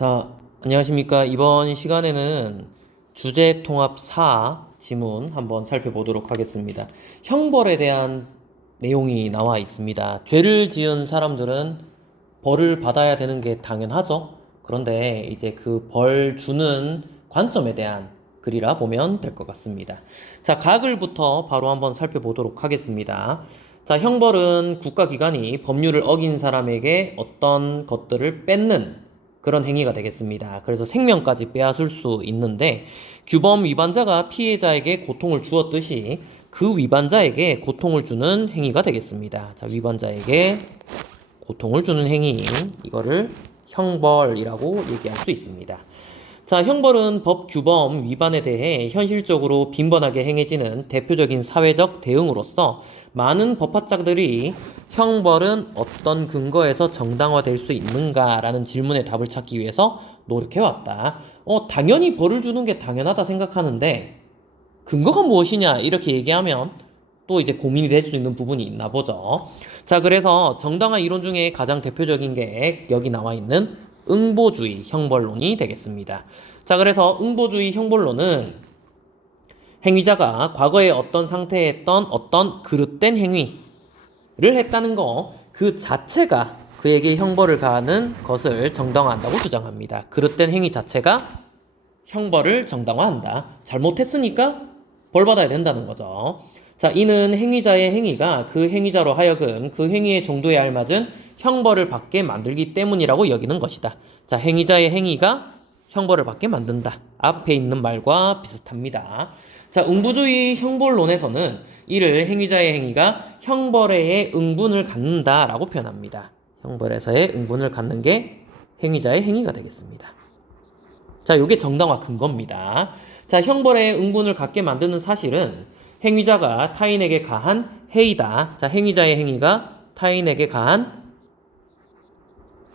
자, 안녕하십니까. 이번 시간에는 주제통합 4 지문 한번 살펴보도록 하겠습니다. 형벌에 대한 내용이 나와 있습니다. 죄를 지은 사람들은 벌을 받아야 되는 게 당연하죠. 그런데 이제 그 벌 주는 관점에 대한 글이라 보면 될 것 같습니다. 자, 각을부터 바로 한번 살펴보도록 하겠습니다. 자, 형벌은 국가기관이 법률을 어긴 사람에게 어떤 것들을 뺏는 그런 행위가 되겠습니다. 그래서 생명까지 빼앗을 수 있는데 규범 위반자가 피해자에게 고통을 주었듯이 그 위반자에게 고통을 주는 행위가 되겠습니다. 자, 위반자에게 고통을 주는 행위, 이거를 형벌이라고 얘기할 수 있습니다. 자, 형벌은 법 규범 위반에 대해 현실적으로 빈번하게 행해지는 대표적인 사회적 대응으로서 많은 법학자들이 형벌은 어떤 근거에서 정당화될 수 있는가라는 질문에 답을 찾기 위해서 노력해왔다. 당연히 벌을 주는 게 당연하다 생각하는데 근거가 무엇이냐 이렇게 얘기하면 또 이제 고민이 될 수 있는 부분이 있나 보죠. 자, 그래서 정당화 이론 중에 가장 대표적인 게 여기 나와 있는 응보주의 형벌론이 되겠습니다. 자, 그래서 응보주의 형벌론은 행위자가 과거에 어떤 상태에 했던 어떤 그릇된 행위를 했다는 거 그 자체가 그에게 형벌을 가하는 것을 정당화한다고 주장합니다. 그릇된 행위 자체가 형벌을 정당화한다. 잘못했으니까 벌 받아야 된다는 거죠. 자, 이는 행위자의 행위가 그 행위자로 하여금 그 행위의 정도에 알맞은 형벌을 받게 만들기 때문이라고 여기는 것이다. 자, 행위자의 행위가 형벌을 받게 만든다. 앞에 있는 말과 비슷합니다. 자, 응부주의 형벌론에서는 이를 행위자의 행위가 형벌의 응분을 갖는다라고 표현합니다. 형벌에서의 응분을 갖는 게 행위자의 행위가 되겠습니다. 자, 요게 정당화 근거입니다. 자, 형벌의 응분을 갖게 만드는 사실은 행위자가 타인에게 가한 해이다. 자, 행위자의 행위가 타인에게 가한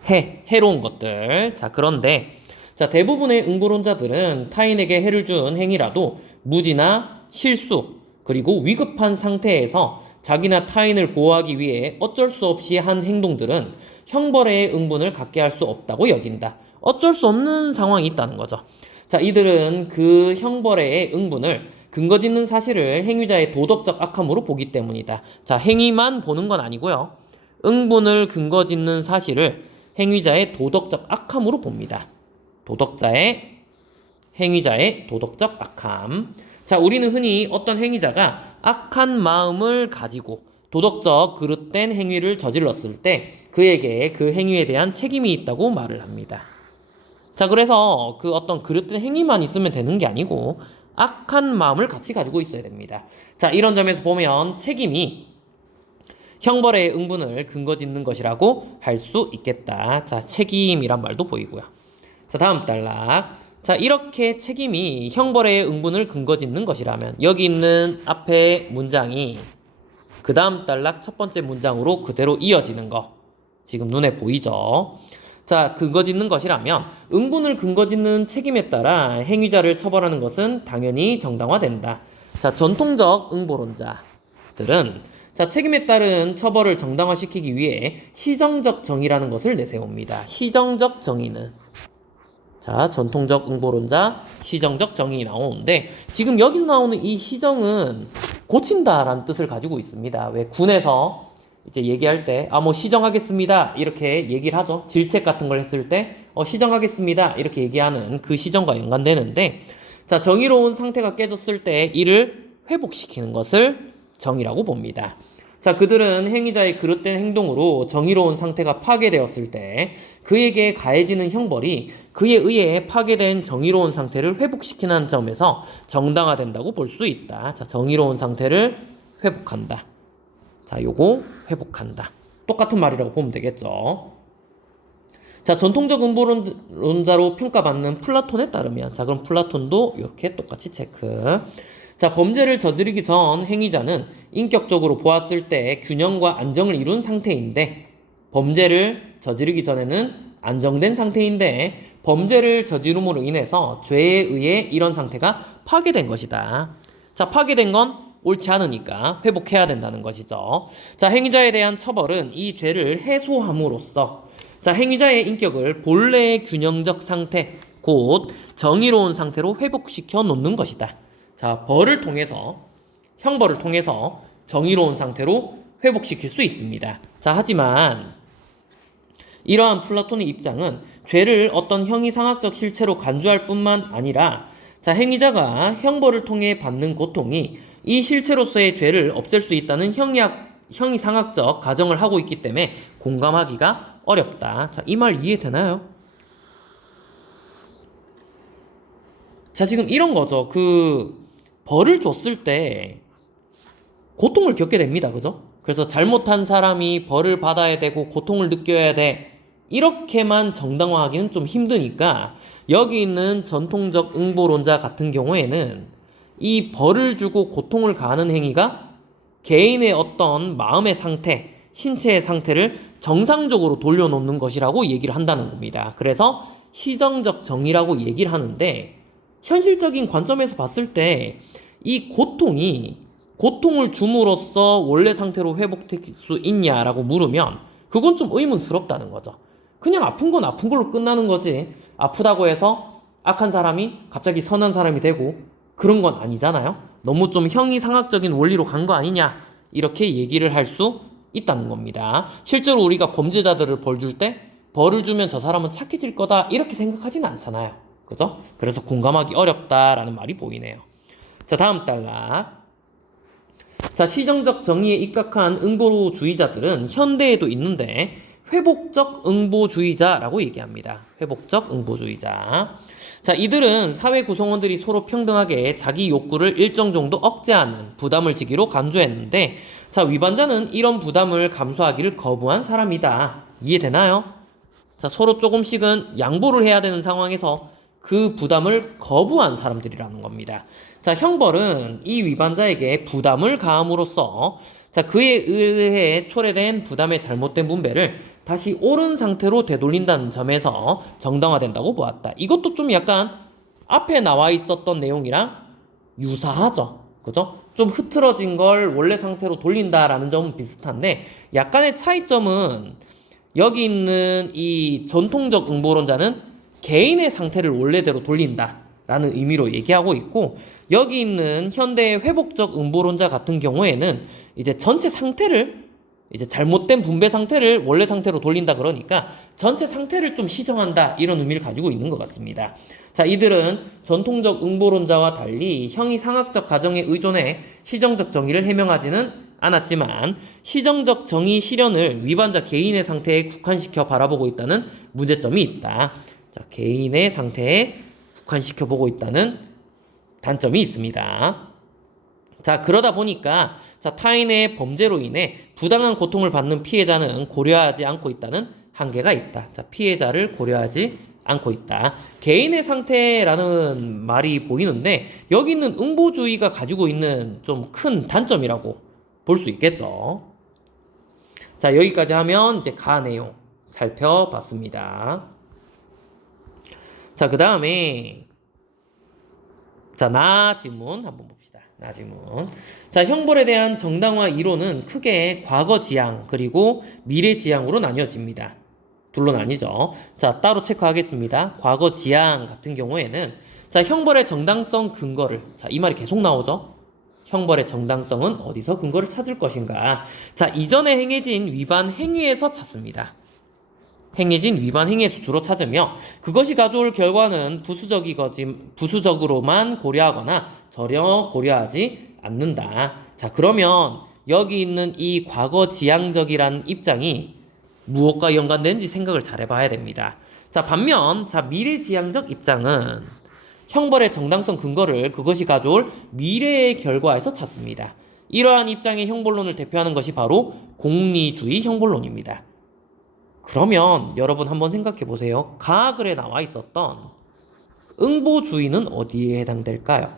해로운 것들. 자, 그런데 자, 대부분의 응보론자들은 타인에게 해를 준 행위라도 무지나 실수 그리고 위급한 상태에서 자기나 타인을 보호하기 위해 어쩔 수 없이 한 행동들은 형벌의 응분을 갖게 할 수 없다고 여긴다. 어쩔 수 없는 상황이 있다는 거죠. 자, 이들은 그 형벌의 응분을 근거 짓는 사실을 행위자의 도덕적 악함으로 보기 때문이다. 자, 행위만 보는 건 아니고요. 응분을 근거 짓는 사실을 행위자의 도덕적 악함으로 봅니다. 행위자의 도덕적 악함. 자, 우리는 흔히 어떤 행위자가 악한 마음을 가지고 도덕적 그릇된 행위를 저질렀을 때 그에게 그 행위에 대한 책임이 있다고 말을 합니다. 자, 그래서 그 어떤 그릇된 행위만 있으면 되는 게 아니고 악한 마음을 같이 가지고 있어야 됩니다. 자, 이런 점에서 보면 책임이 형벌의 응분을 근거 짓는 것이라고 할 수 있겠다. 자, 책임이란 말도 보이고요. 자, 다음 단락. 자, 이렇게 책임이 형벌의 응분을 근거 짓는 것이라면 여기 있는 앞에 문장이 그 다음 단락 첫 번째 문장으로 그대로 이어지는 거 지금 눈에 보이죠? 자, 근거 짓는 것이라면 응분을 근거 짓는 책임에 따라 행위자를 처벌하는 것은 당연히 정당화된다. 자, 전통적 응보론자들은 자, 책임에 따른 처벌을 정당화시키기 위해 시정적 정의라는 것을 내세웁니다. 시정적 정의는 자, 전통적 응보론자 시정적 정의 나오는데 지금 여기서 나오는 이 시정은 고친다라는 뜻을 가지고 있습니다. 왜 군에서 이제 얘기할 때 뭐 시정하겠습니다 이렇게 얘기를 하죠. 질책 같은 걸 했을 때 시정하겠습니다 이렇게 얘기하는 그 시정과 연관되는데 자, 정의로운 상태가 깨졌을 때 이를 회복시키는 것을 정의라고 봅니다. 자, 그들은 행위자의 그릇된 행동으로 정의로운 상태가 파괴되었을 때 그에게 가해지는 형벌이 그에 의해 파괴된 정의로운 상태를 회복시키는 점에서 정당화된다고 볼 수 있다. 자, 정의로운 상태를 회복한다. 자, 요거 회복한다. 똑같은 말이라고 보면 되겠죠. 자, 전통적 음보론자로 평가받는 플라톤에 따르면 자, 그럼 플라톤도 이렇게 똑같이 체크. 자, 범죄를 저지르기 전 행위자는 인격적으로 보았을 때 균형과 안정을 이룬 상태인데 범죄를 저지르기 전에는 안정된 상태인데 범죄를 저지름으로 인해서 죄에 의해 이런 상태가 파괴된 것이다. 자, 파괴된 건 옳지 않으니까 회복해야 된다는 것이죠. 자, 행위자에 대한 처벌은 이 죄를 해소함으로써 자, 행위자의 인격을 본래의 균형적 상태, 곧 정의로운 상태로 회복시켜 놓는 것이다. 자, 형벌을 통해서 정의로운 상태로 회복시킬 수 있습니다. 자, 하지만 이러한 플라톤의 입장은 죄를 어떤 형이상학적 실체로 간주할 뿐만 아니라, 자, 행위자가 형벌을 통해 받는 고통이 이 실체로서의 죄를 없앨 수 있다는 형이상학적 가정을 하고 있기 때문에 공감하기가 어렵다. 자, 이 말 이해되나요? 자, 지금 이런 거죠. 벌을 줬을 때 고통을 겪게 됩니다. 그죠? 그래서 잘못한 사람이 벌을 받아야 되고 고통을 느껴야 돼. 이렇게만 정당화하기는 좀 힘드니까 여기 있는 전통적 응보론자 같은 경우에는 이 벌을 주고 고통을 가하는 행위가 개인의 어떤 마음의 상태, 신체의 상태를 정상적으로 돌려놓는 것이라고 얘기를 한다는 겁니다. 그래서 시정적 정의라고 얘기를 하는데, 현실적인 관점에서 봤을 때 이 고통을 줌으로써 원래 상태로 회복될 수 있냐라고 물으면 그건 좀 의문스럽다는 거죠. 그냥 아픈 건 아픈 걸로 끝나는 거지, 아프다고 해서 악한 사람이 갑자기 선한 사람이 되고 그런 건 아니잖아요. 너무 좀 형이상학적인 원리로 간 거 아니냐, 이렇게 얘기를 할 수 있다는 겁니다. 실제로 우리가 범죄자들을 벌 줄 때 벌을 주면 저 사람은 착해질 거다 이렇게 생각하지는 않잖아요. 그죠? 그래서 공감하기 어렵다라는 말이 보이네요. 자, 다음 단락. 자, 시정적 정의에 입각한 응보주의자들은 현대에도 있는데 회복적 응보주의자라고 얘기합니다. 회복적 응보주의자. 자, 이들은 사회 구성원들이 서로 평등하게 자기 욕구를 일정 정도 억제하는 부담을 지기로 간주했는데, 자, 위반자는 이런 부담을 감수하기를 거부한 사람이다. 이해되나요? 자, 서로 조금씩은 양보를 해야 되는 상황에서 그 부담을 거부한 사람들이라는 겁니다. 자, 형벌은 이 위반자에게 부담을 가함으로써, 자, 그에 의해 초래된 부담의 잘못된 분배를 다시 옳은 상태로 되돌린다는 점에서 정당화된다고 보았다. 이것도 좀 약간 앞에 나와 있었던 내용이랑 유사하죠. 그죠? 좀 흐트러진 걸 원래 상태로 돌린다라는 점은 비슷한데, 약간의 차이점은 여기 있는 이 전통적 응보론자는 개인의 상태를 원래대로 돌린다라는 의미로 얘기하고 있고, 여기 있는 현대의 회복적 응보론자 같은 경우에는 이제 전체 상태를, 이제 잘못된 분배 상태를 원래 상태로 돌린다, 그러니까 전체 상태를 좀 시정한다, 이런 의미를 가지고 있는 것 같습니다. 자, 이들은 전통적 응보론자와 달리 형이상학적 가정에 의존해 시정적 정의를 해명하지는 않았지만 시정적 정의 실현을 위반자 개인의 상태에 국한시켜 바라보고 있다는 문제점이 있다. 자, 개인의 상태에 국한시켜 보고 있다는 단점이 있습니다. 자, 그러다 보니까 타인의 범죄로 인해 부당한 고통을 받는 피해자는 고려하지 않고 있다는 한계가 있다. 자, 피해자를 고려하지 않고 있다. 개인의 상태라는 말이 보이는데 여기 있는 응보주의가 가지고 있는 좀 큰 단점이라고 볼 수 있겠죠. 자, 여기까지 하면 이제 가 내용 살펴봤습니다. 자, 그 다음에 나 지문 한번 봅시다. 나 지문. 자, 형벌에 대한 정당화 이론은 크게 과거 지향 그리고 미래 지향으로 나뉘어집니다. 둘로 나뉘죠. 자, 따로 체크하겠습니다. 과거 지향 같은 경우에는 형벌의 정당성 근거를, 이 말이 계속 나오죠. 형벌의 정당성은 어디서 근거를 찾을 것인가. 자, 이전에 행해진 위반 행위에서 찾습니다. 행해진 위반 행위에서 주로 찾으며 그것이 가져올 결과는 부수적으로만 고려하거나 전혀 고려하지 않는다. 자, 그러면 여기 있는 이 과거 지향적이라는 입장이 무엇과 연관되는지 생각을 잘 해봐야 됩니다. 자, 반면 미래 지향적 입장은 형벌의 정당성 근거를 그것이 가져올 미래의 결과에서 찾습니다. 이러한 입장의 형벌론을 대표하는 것이 바로 공리주의 형벌론입니다. 그러면 여러분 한번 생각해 보세요. 가글에 나와 있었던 응보주의는 어디에 해당될까요?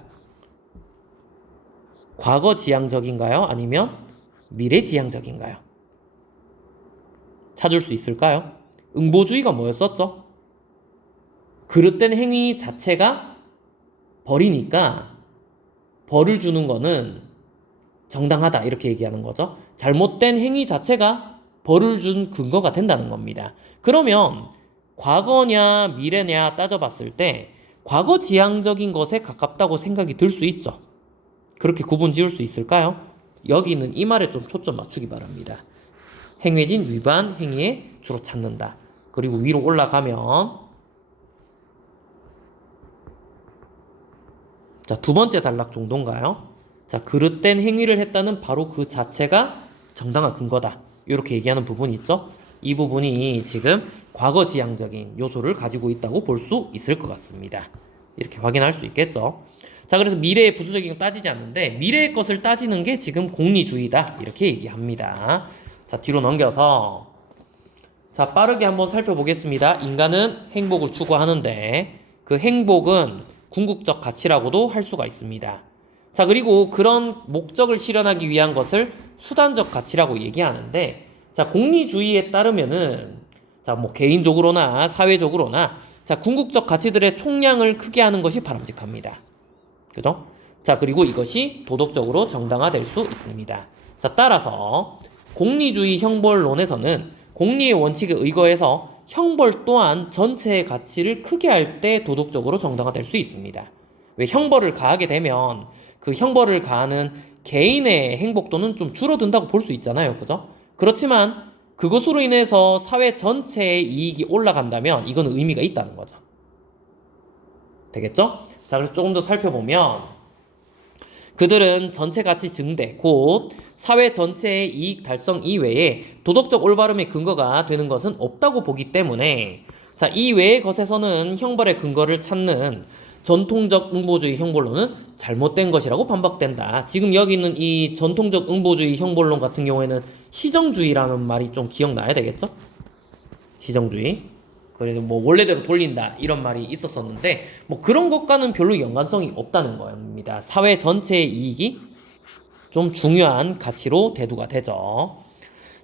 과거 지향적인가요? 아니면 미래 지향적인가요? 찾을 수 있을까요? 응보주의가 뭐였었죠? 그릇된 행위 자체가 벌이니까 벌을 주는 거는 정당하다, 이렇게 얘기하는 거죠. 잘못된 행위 자체가 벌을 준 근거가 된다는 겁니다. 그러면 과거냐 미래냐 따져봤을 때 과거지향적인 것에 가깝다고 생각이 들 수 있죠. 그렇게 구분 지을 수 있을까요? 여기는 이 말에 좀 초점 맞추기 바랍니다. 행해진 위반 행위에 주로 찾는다. 그리고 위로 올라가면 자, 두 번째 단락 정도인가요? 자, 그릇된 행위를 했다는 바로 그 자체가 정당한 근거다. 이렇게 얘기하는 부분이 있죠. 이 부분이 지금 과거지향적인 요소를 가지고 있다고 볼 수 있을 것 같습니다. 이렇게 확인할 수 있겠죠. 자, 그래서 미래의 부수적인 거 따지지 않는데 미래의 것을 따지는 게 지금 공리주의다. 이렇게 얘기합니다. 자, 뒤로 넘겨서 자, 빠르게 한번 살펴보겠습니다. 인간은 행복을 추구하는데 그 행복은 궁극적 가치라고도 할 수가 있습니다. 자, 그리고 그런 목적을 실현하기 위한 것을 수단적 가치라고 얘기하는데 자, 공리주의에 따르면은 자, 뭐 개인적으로나 사회적으로나 자, 궁극적 가치들의 총량을 크게 하는 것이 바람직합니다. 그죠? 자, 그리고 이것이 도덕적으로 정당화될 수 있습니다. 자, 따라서 공리주의 형벌론에서는 공리의 원칙에 의거해서 형벌 또한 전체의 가치를 크게 할 때 도덕적으로 정당화될 수 있습니다. 왜 형벌을 가하게 되면 그 형벌을 가하는 개인의 행복도는 좀 줄어든다고 볼 수 있잖아요. 그죠? 그렇지만 그것으로 인해서 사회 전체의 이익이 올라간다면 이건 의미가 있다는 거죠. 되겠죠? 자, 그래서 조금 더 살펴보면 그들은 전체 가치 증대, 곧 사회 전체의 이익 달성 이외에 도덕적 올바름의 근거가 되는 것은 없다고 보기 때문에 자, 이 외의 것에서는 형벌의 근거를 찾는 전통적 응보주의 형벌론은 잘못된 것이라고 반박된다. 지금 여기 있는 이 전통적 응보주의 형벌론 같은 경우에는 시정주의라는 말이 좀 기억나야 되겠죠? 시정주의. 그래서 뭐 원래대로 돌린다 이런 말이 있었었는데 뭐 그런 것과는 별로 연관성이 없다는 겁니다. 사회 전체의 이익이 좀 중요한 가치로 대두가 되죠.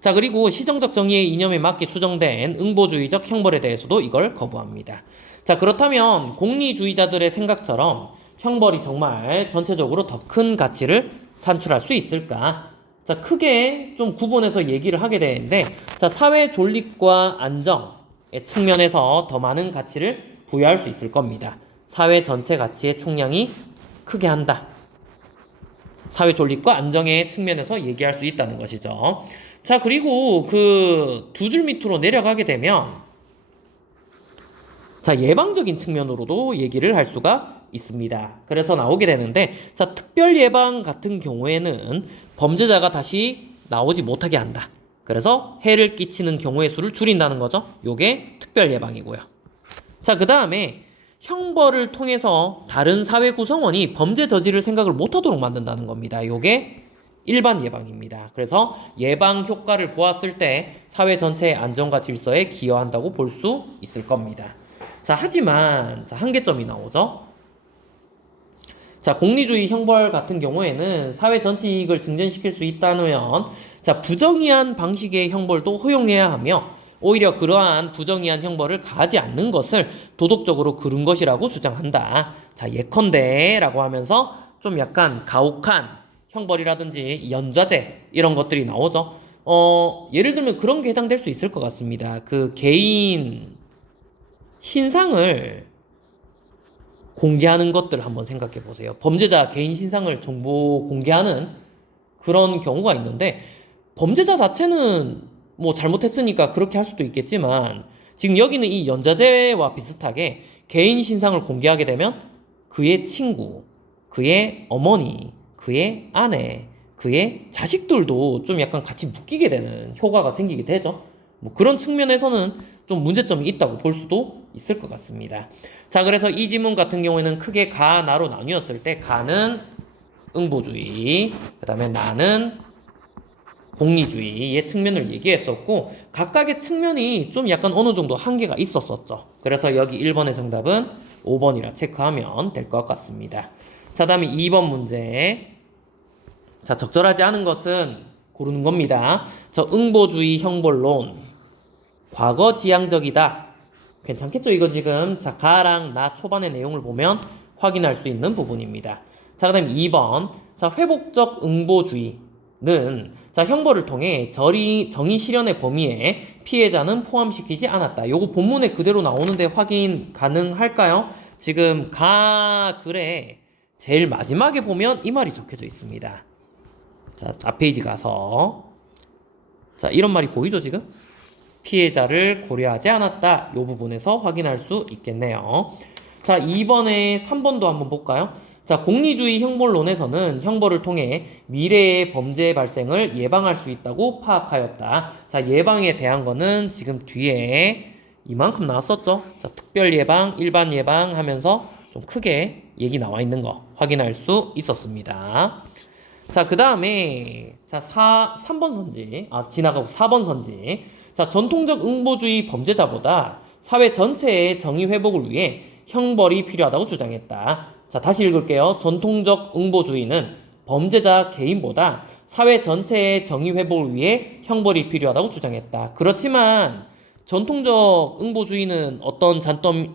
자, 그리고 시정적 정의의 이념에 맞게 수정된 응보주의적 형벌에 대해서도 이걸 거부합니다. 자, 그렇다면 공리주의자들의 생각처럼 형벌이 정말 전체적으로 더 큰 가치를 산출할 수 있을까? 자, 크게 좀 구분해서 얘기를 하게 되는데 자, 사회 존립과 안정의 측면에서 더 많은 가치를 부여할 수 있을 겁니다. 사회 전체 가치의 총량이 크게 한다. 사회 존립과 안정의 측면에서 얘기할 수 있다는 것이죠. 자, 그리고 그 두 줄 밑으로 내려가게 되면 자, 예방적인 측면으로도 얘기를 할 수가 있습니다. 그래서 나오게 되는데 자, 특별 예방 같은 경우에는 범죄자가 다시 나오지 못하게 한다. 그래서 해를 끼치는 경우의 수를 줄인다는 거죠. 요게 특별 예방이고요. 자, 그 다음에 형벌을 통해서 다른 사회 구성원이 범죄 저지를 생각을 못하도록 만든다는 겁니다. 요게 일반 예방입니다. 그래서 예방 효과를 보았을 때 사회 전체의 안정과 질서에 기여한다고 볼 수 있을 겁니다. 자, 하지만 자, 한계점이 나오죠. 자, 공리주의 형벌 같은 경우에는 사회 전체 이익을 증진시킬 수 있다면 자, 부정의한 방식의 형벌도 허용해야 하며 오히려 그러한 부정의한 형벌을 가하지 않는 것을 도덕적으로 그른 것이라고 주장한다. 자, 예컨대 라고 하면서 좀 약간 가혹한 형벌이라든지 연좌제 이런 것들이 나오죠. 예를 들면 그런 게 해당될 수 있을 것 같습니다. 그 개인 신상을 공개하는 것들 한번 생각해 보세요. 범죄자 개인 신상을 정보 공개하는 그런 경우가 있는데 범죄자 자체는 뭐 잘못했으니까 그렇게 할 수도 있겠지만 지금 여기는 이 연좌제와 비슷하게 개인 신상을 공개하게 되면 그의 친구, 그의 어머니, 그의 아내, 그의 자식들도 좀 약간 같이 묶이게 되는 효과가 생기게 되죠. 뭐 그런 측면에서는 좀 문제점이 있다고 볼 수도 있을 것 같습니다. 자, 그래서 이 지문 같은 경우에는 크게 가, 나로 나뉘었을 때 가는 응보주의, 그 다음에 나는 공리주의의 측면을 얘기했었고 각각의 측면이 좀 약간 어느 정도 한계가 있었었죠. 그래서 여기 1번의 정답은 5번이라 체크하면 될 것 같습니다. 자, 다음에 2번 문제. 자, 적절하지 않은 것은 고르는 겁니다. 저 응보주의 형벌론 과거지향적이다. 괜찮겠죠? 이거 지금 자, 가랑 나 초반의 내용을 보면 확인할 수 있는 부분입니다. 자, 그 다음에 2번. 자, 회복적 응보주의. 자, 형벌을 통해 정의 실현의 범위에 피해자는 포함시키지 않았다. 요거 본문에 그대로 나오는데 확인 가능할까요? 지금 글에 제일 마지막에 보면 이 말이 적혀져 있습니다. 자, 앞 페이지 가서 자, 이런 말이 보이죠, 지금? 피해자를 고려하지 않았다. 요 부분에서 확인할 수 있겠네요. 자, 2번에 3번도 한번 볼까요? 자, 공리주의 형벌론에서는 형벌을 통해 미래의 범죄 발생을 예방할 수 있다고 파악하였다. 자, 예방에 대한 거는 지금 뒤에 이만큼 나왔었죠? 자, 특별 예방, 일반 예방 하면서 좀 크게 얘기 나와 있는 거 확인할 수 있었습니다. 자, 그 다음에, 자, 3번 선지, 지나가고 4번 선지. 자, 전통적 응보주의 범죄자보다 사회 전체의 정의 회복을 위해 형벌이 필요하다고 주장했다. 자, 다시 읽을게요. 전통적 응보주의는 범죄자 개인보다 사회 전체의 정의 회복을 위해 형벌이 필요하다고 주장했다. 그렇지만 전통적 응보주의는 어떤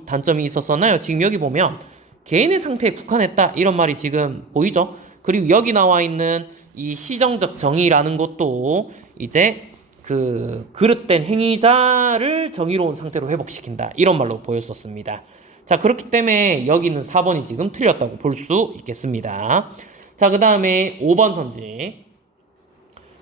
단점이 있었었나요? 지금 여기 보면 개인의 상태에 국한했다. 이런 말이 지금 보이죠? 그리고 여기 나와 있는 이 시정적 정의라는 것도 이제 그릇된 행위자를 정의로운 상태로 회복시킨다. 이런 말로 보였었습니다. 자, 그렇기 때문에 여기는 4번이 지금 틀렸다고 볼 수 있겠습니다. 자, 그 다음에 5번 선지.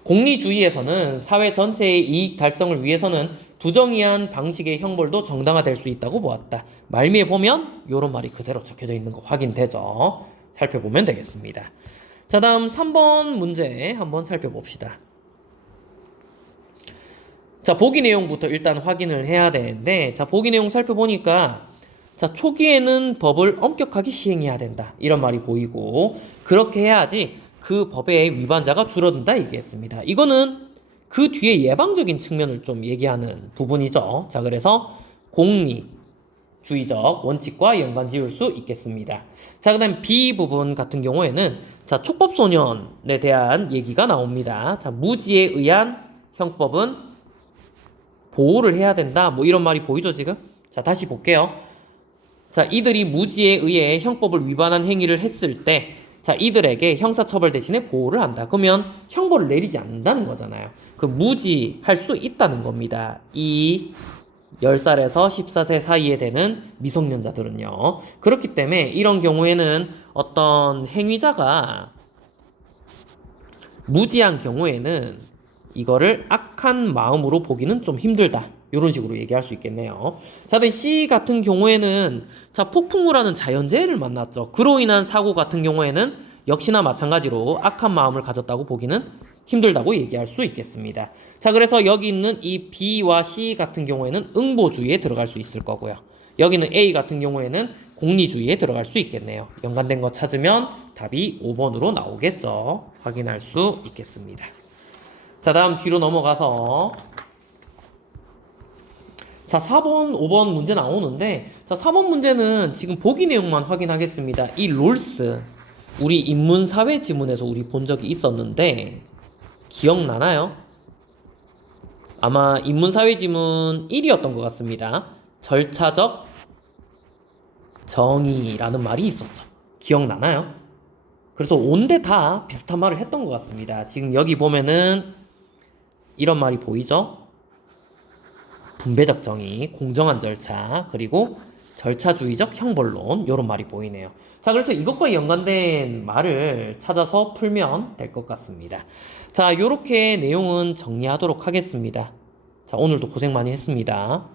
공리주의에서는 사회 전체의 이익 달성을 위해서는 부정의한 방식의 형벌도 정당화될 수 있다고 보았다. 말미에 보면 이런 말이 그대로 적혀져 있는 거 확인되죠. 살펴보면 되겠습니다. 자, 다음 3번 문제 한번 살펴봅시다. 자, 보기 내용부터 일단 확인을 해야 되는데, 자, 보기 내용 살펴보니까, 자, 초기에는 법을 엄격하게 시행해야 된다. 이런 말이 보이고, 그렇게 해야지 그 법의 위반자가 줄어든다 얘기했습니다. 이거는 그 뒤에 예방적인 측면을 좀 얘기하는 부분이죠. 자, 그래서 공리주의적 원칙과 연관 지을 수 있겠습니다. 자, 그 다음 B 부분 같은 경우에는, 자, 촉법소년에 대한 얘기가 나옵니다. 자, 무지에 의한 형법은 보호를 해야 된다. 뭐 이런 말이 보이죠, 지금? 자, 다시 볼게요. 자, 이들이 무지에 의해 형법을 위반한 행위를 했을 때, 자, 이들에게 형사처벌 대신에 보호를 한다. 그러면 형벌을 내리지 않는다는 거잖아요. 그 무지할 수 있다는 겁니다. 이 10살에서 14세 사이에 되는 미성년자들은요. 그렇기 때문에 이런 경우에는 어떤 행위자가 무지한 경우에는 이거를 악한 마음으로 보기는 좀 힘들다. 이런 식으로 얘기할 수 있겠네요. 자, C 같은 경우에는 자, 폭풍우라는 자연재해를 만났죠. 그로 인한 사고 같은 경우에는 역시나 마찬가지로 악한 마음을 가졌다고 보기는 힘들다고 얘기할 수 있겠습니다. 자, 그래서 여기 있는 이 B와 C 같은 경우에는 응보주의에 들어갈 수 있을 거고요. 여기는 A 같은 경우에는 공리주의에 들어갈 수 있겠네요. 연관된 거 찾으면 답이 5번으로 나오겠죠. 확인할 수 있겠습니다. 자, 다음 뒤로 넘어가서 자, 4번, 5번 문제 나오는데, 자, 4번 문제는 지금 보기 내용만 확인하겠습니다. 이 롤스, 우리 인문사회 지문에서 우리 본 적이 있었는데, 기억나나요? 아마 인문사회 지문 1이었던 것 같습니다. 절차적 정의라는 말이 있었죠. 기억나나요? 그래서 온데 다 비슷한 말을 했던 것 같습니다. 지금 여기 보면은 이런 말이 보이죠? 분배적 정의, 공정한 절차, 그리고 절차주의적 형벌론 이런 말이 보이네요. 자, 그래서 이것과 연관된 말을 찾아서 풀면 될 것 같습니다. 자, 요렇게 내용은 정리하도록 하겠습니다. 자, 오늘도 고생 많이 했습니다.